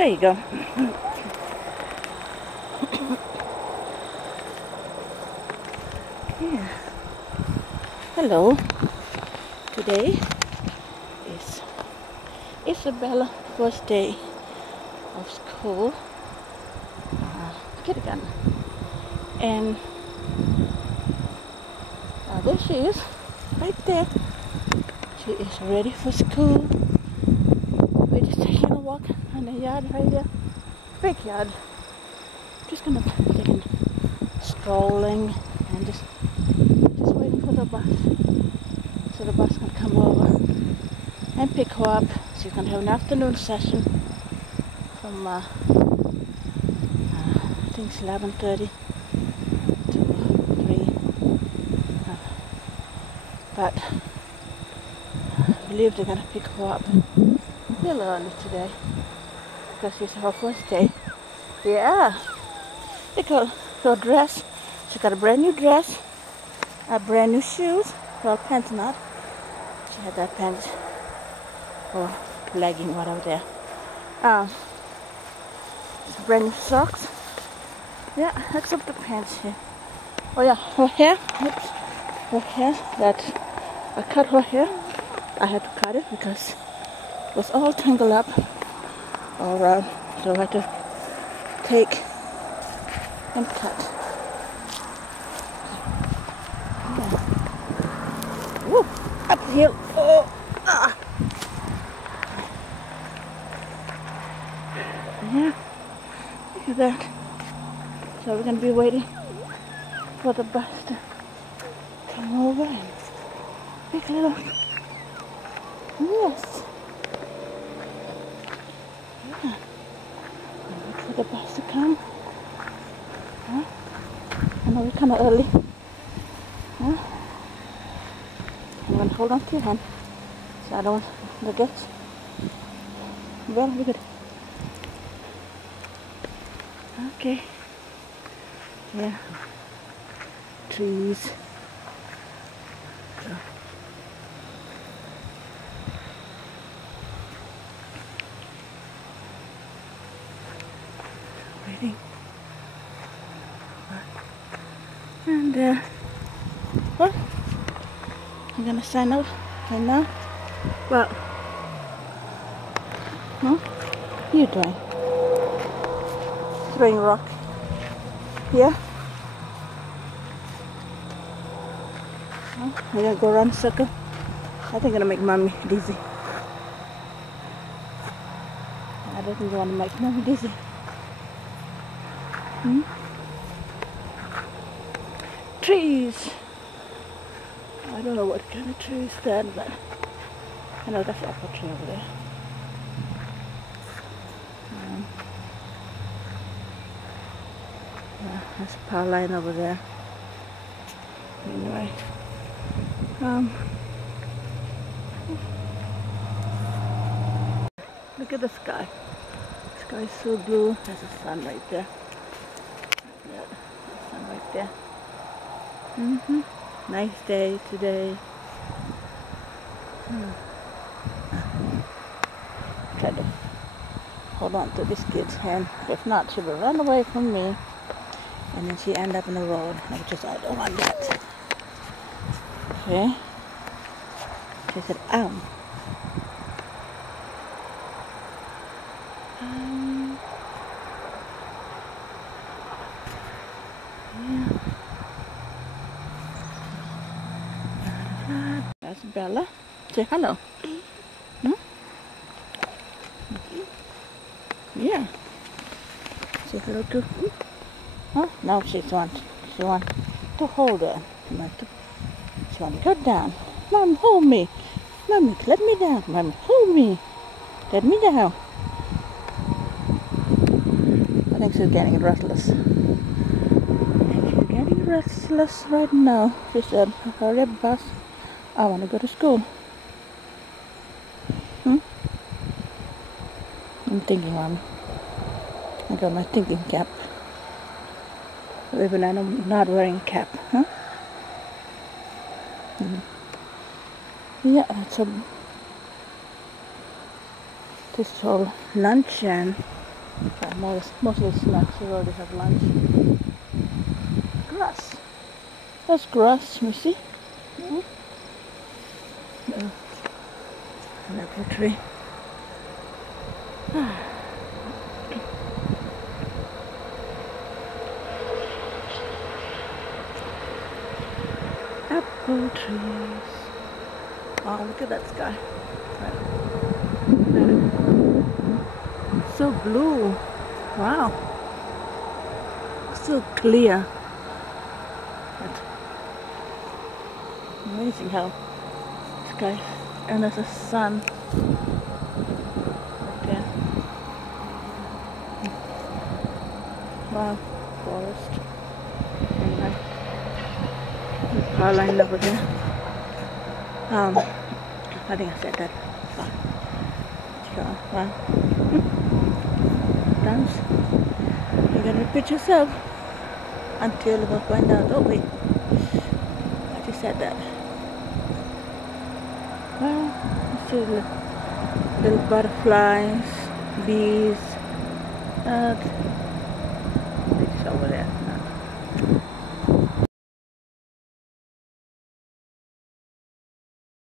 There you go. Yeah. Hello. Today is Isabella's first day of school. Kindergarten. And there she is, right there. She is ready for school. We're just taking a walk on the yard right there. Big yard. Just gonna take a strolling and just waiting for the bus. So the bus can come over and pick her up. She's gonna have an afternoon session from I think it's 11:30 to 3. But I believe they're gonna pick her up a little early today because it's her first day. Yeah. They got her dress. She got a brand new dress, a brand new shoes. Well, pants not. She had that pants or legging, whatever there. Brand new socks. Yeah, except the pants here. Oh yeah, her hair. Oops, her hair. I cut her hair. I had to cut it because it was all tangled up all around. So I had to take and cut. Yeah. Woo! Uphill. Oh! Ah! Yeah. Look at that. So we're gonna be waiting for the bus to come over and pick it up. Yes. Yeah. Wait for the bus to come. Huh? I know we're kind of early. Huh? I'm going to hold on to your hand so I don't forget. Very good. Okay. Yeah. Trees. So. Waiting. And well, I'm gonna sign up right now. Well, what are you doing? Throwing rock. Yeah? I'm gonna go around circle. I think I'm gonna make mommy dizzy. I don't think I want to make mommy dizzy. Trees. I don't know what kind of tree is that, but I know that's the apple tree over there. Yeah, there's a power line over there. Anyway, look at the sky. The sky is so blue. There's the sun right there. Yeah, the sun right there. Nice day today. Try to hold on to this kid's hand. If not, she will run away from me. And then she end up in the road. I don't want that. Okay. She said, ow. Yeah. That's Bella. Say hello. Yeah. Say hello to. Huh? Now she wants to hold her. She wants to go down. Mom, hold me. Mommy, let me down. Mommy, hold me. Let me down. I think she's getting restless. She's getting restless right now. She said, hurry up, bus. I want to go to school. I'm thinking, Mom. I got my thinking cap. Even I'm not wearing a cap, huh? Yeah, that's a this whole luncheon Most of the snacks we already have lunch. Grass. That's grass, Missy. Mm-hmm. An apple tree. Apple trees. Oh, look at that sky. So blue. Wow. So clear. That's amazing how sky, and there's a sun right there. Wow, forest. And the power line over there. I think I said that. Wow. Sometimes you can repeat yourself until you find out, oh wait, I just said that. Well, you see little butterflies, bees,